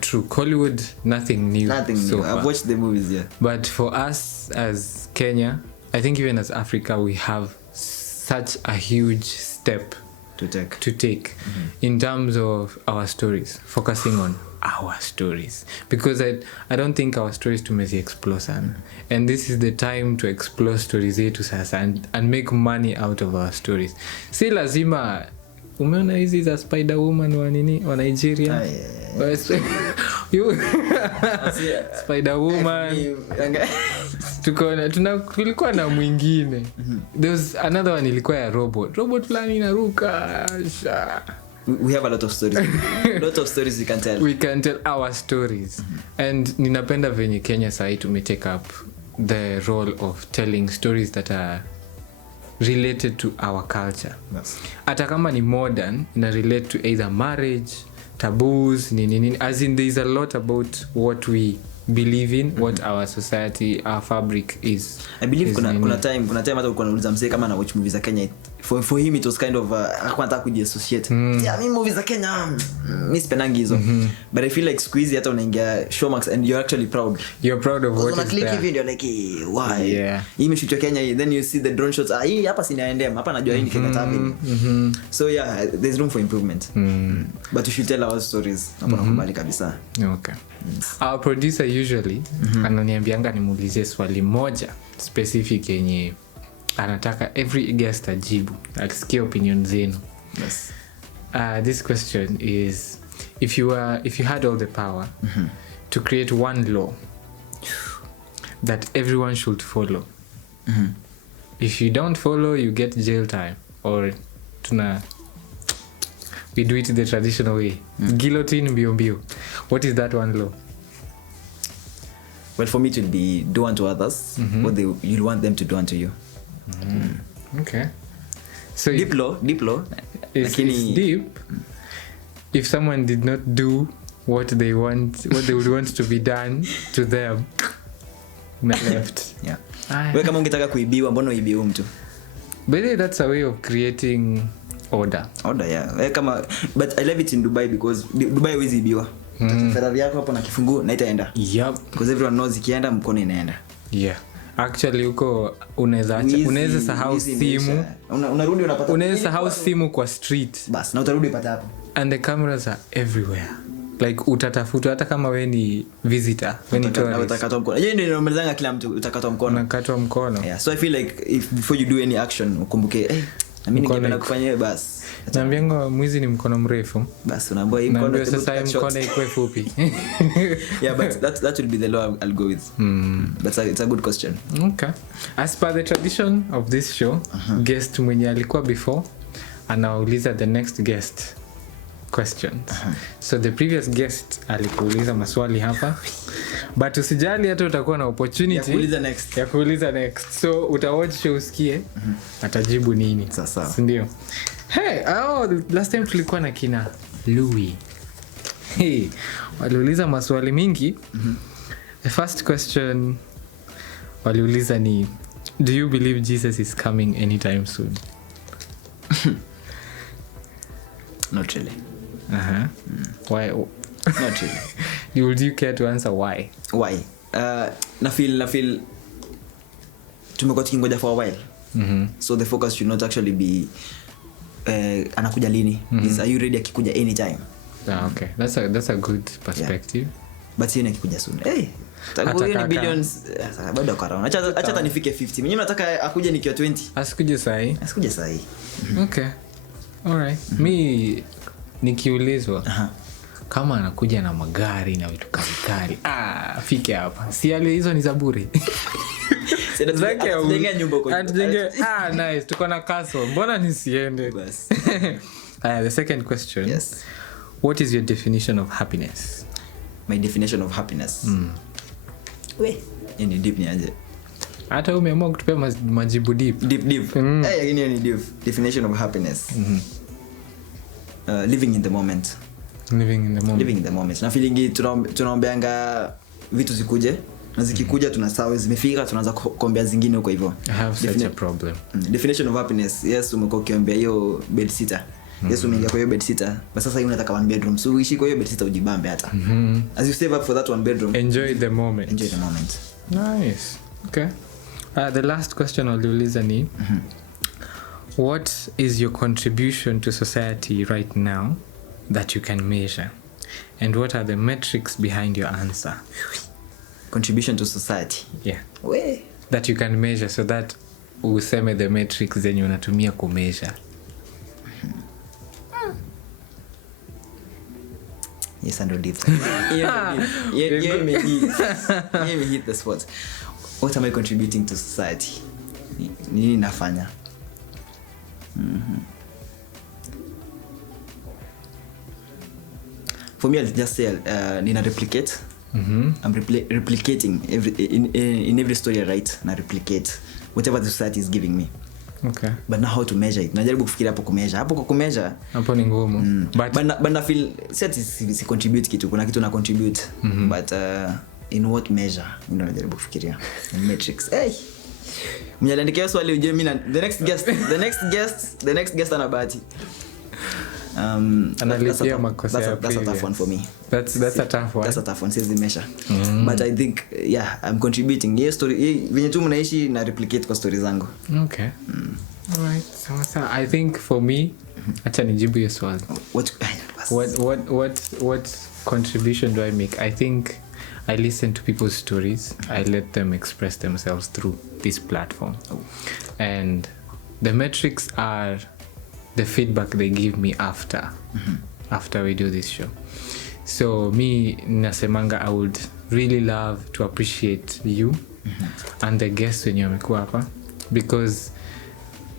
True. Hollywood, nothing new. So I've watched the movies. But for us as Kenya, I think even as Africa, we have such a huge step to take in terms of our stories, focusing on our stories, because I don't think our stories tumezi explore sana, and this is the time to explore stories zetu sasa and make money out of our stories. Si lazima umeona hizi za Spider-Woman wa Nigeria. Spider-Woman. Tulikuwa na mwingine. There was another one ilikuwa ya robot fulani inaruka. We have a lot of stories. We can tell our stories. And ninapenda venye Kenya sahi take up the role of telling stories that are related to our culture. Hata kama ni modern, ina relate to either marriage, taboos, nini. As in, there is a lot about what we believe in, what our society, our fabric is. I believe kuna time hata ulikuwa unauliza mzee kama na watch movies za Kenya, for him it was kind of akwanta kujiassociate. Yeah, mimi movies za Kenya mimi sipendangi hizo. But I feel like squeeze hata unaingia Showmax and you're actually proud. You're proud of what is there. Video like why? Yeah. Hii imeshoot Kenya, then you see the drone shots. Hii hapa sinaendea, hapa najua hii ni Kenya tapping. So yeah, there's room for improvement. But we should tell our stories. Hapo nakubali kabisa. Okay. Our producer usually ananiambianga nimuulizie swali moja specific yenye anataka every guest ajibu, akisikia opinion zenu. Yes. This question is, if you had all the power to create one law that everyone should follow, if you don't follow you get jail time, or we do it the traditional way, guillotine mbio mbio, what is that one law? Well, for me it will be do unto others what you'll want them to do unto you. Okay. So Deep law. It's deep. If someone did not do what they would want to be done to them, left. Yeah. Wewe kama ungetaka kuibiwa, mbona uibiwe mtu? But that's a way of creating order. Yeah. Wewe kama, but I love it in Dubai because Dubai hawezi ibiwa. Ferrari yako hapo na kifunguo na itaenda. Yep. Because everyone knows ikienda mkono inaenda. Yeah. Actually huko unaweza sahau simu. Unarudi unapata. Unaweza sahau simu kwa street. Bas, na utarudi pata hapo. And the cameras are everywhere. Like utatafuta hata kama wewe ni visitor, wewe ni tourist. Utakatwa mkono. Yeye ndio mmelanga kila mtu utakatwa mkono. Unakatwa mkono. Yeah. So I feel like if before you do any action ukumbuke na mimi ningependa kufanya basi. Naambianga mwizi ni mkono mrefu. Basi unaambiwa hii mkono sasa mkono iko fupi. Yeah, but that will be the law I'll go with. It's a good question. Okay. As per the tradition of this show, guest mwenye alikuwa before anauliza the next guest questions. So the guest alikuuliza maswali hapa, but usijali hata utakuwa na opportunity ya kuuliza next. So utawatch show usikie atajibu nini. Sasa ndio. Hey, last time tulikuwa na kina Louis. Hey, waliuliza maswali mingi. The first question waliuliza ni, do you believe Jesus is coming anytime soon? Not really. Why? Not really. Would you care to answer why? Why? Na feel tumekuwa tukingoja for a while. So the focus should not actually be anakuja lini. Is, are you ready akikuja anytime? Okay. That's a good perspective. Yeah. But sio akikuja soon. Takuwa ni billions bado kwa acha nifike 50. Mimi nataka akuje nikiwa 20. Asikuje sahi. Okay. Alright. Mi nikiulizwa kama anakuja na magari na vitu kali fike hapa. Si ale hizo ni zaburi. Zake atujenge nyumba huko. Nice. Tuko na castle. Mbona nisiende? Bas. The second question. Yes. What is your definition of happiness? My definition of happiness. Ni deep ni aje. Hata umeamua kutupea majibu deep. Lakini ni deep. Definition of happiness. Living in the moment. Na feeling tunaombeanga vitu zikuje, na zikikuja tunasahau zimefika, tunaanza kuombea zingine huko hivyo. I have such a problem. Definition of happiness. Yes, umekuwa ukiombea hiyo bed sitter. Yes, umeingia kwa hiyo bed sitter. But sasa hiyo unataka one bedroom. So uishi kwa hiyo bed sitter ujibambe hata. As you save up for that one bedroom. Enjoy the moment. Nice. Okay. The last question waliuliza ni what is your contribution to society right now that you can measure? And what are the metrics behind your answer? Contribution to society. Yeah. That you can measure, so that useme the metrics zenye unatumia kumeasure. Yes, and deep. Yeah, me hit the spot. What am I contributing to society? Nini nafanya? For me, I'll just say nina replicate. I'm replicating in every story I write. Na replicate whatever the society is giving me. Okay. But now how to measure it? Najaribu kufikiria hapo kumeasure. Hapo kwa kumeasure hapo ni ngumu. But na feel set si contribute kitu. Kuna kitu na contribute. But in what measure? Ndio najaribu kufikiria. Metrics. Mnyaliandikia swali uje mimi the next guest anabati. Analipia makosa ya that's a tough one for me. That's a tough one. That's a tough one, says the measure. But I think I'm contributing. Yes, story venye tu mnaishi na replicate kwa stories zangu. Okay. All right. So I think for me, acha nijibu hiyo swali. What contribution do I make? I think I listen to people's stories. I let them express themselves through this platform. And the metrics are the feedback they give me after we do this show. So me nasemanga, I would really love to appreciate you and the guests wenye wamekuwa hapa, because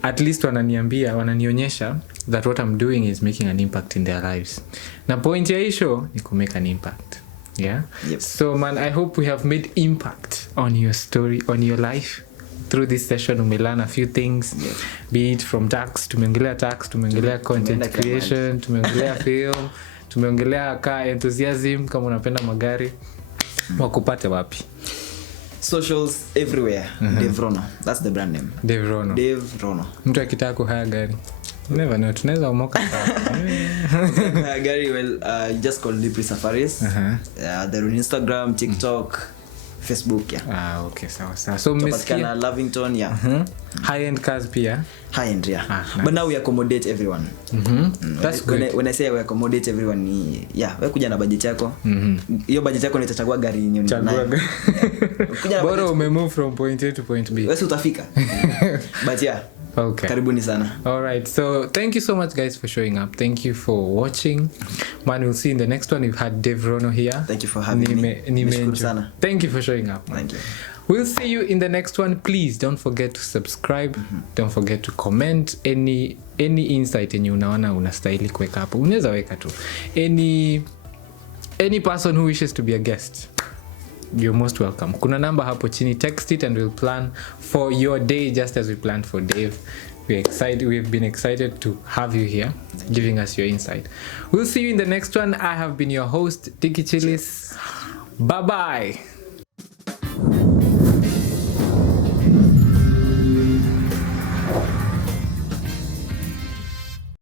at least wananionyesha that what I'm doing is making an impact in their lives. Na point ya hii show ni ku make an impact. Yeah. Yep. So man, I hope we have made impact on your story, on your life. Through this session we learn a few things, be it from tax, tumeongelea content creation, tumeongelea film, tumeongelea car enthusiasm, kama unapenda magari. Wakupate wapi? Socials everywhere. Dave Rono, that's the brand name. Dave Rono. Mtu akitaka kuhaya gari, never know, tunaweza umoka gari. Well, you just call Lipri Safaris. They're on Instagram, TikTok, Facebook, okay, sawa. So Miskana Lavington, high end cars pia. High end, nice. But now we accommodate everyone. That's good. When I say we accommodate everyone, wewe kuja na budget yako. Hiyo budget yako nitachagua gari yenyewe unayo. Bora umemove from point A to point B. Wewe utafika. But okay. Karibuni sana. All right. So thank you so much guys for showing up. Thank you for watching. Man, we'll see in the next one. We've had Dave Rono here. Thank you for having me. Thank you for showing up. Thank you. We'll see you in the next one. Please don't forget to subscribe. Don't forget to comment any insight yenye unaona unastahili kuweka hapo. Unaweza weka tu. Any person who wishes to be a guest, you're most welcome. Kuna namba hapo chini, text it and we'll plan for your day just as we planned for Dave. We've been excited to have you here, giving us your insight. We'll see you in the next one. I have been your host, Dicky Chillis. Bye-bye.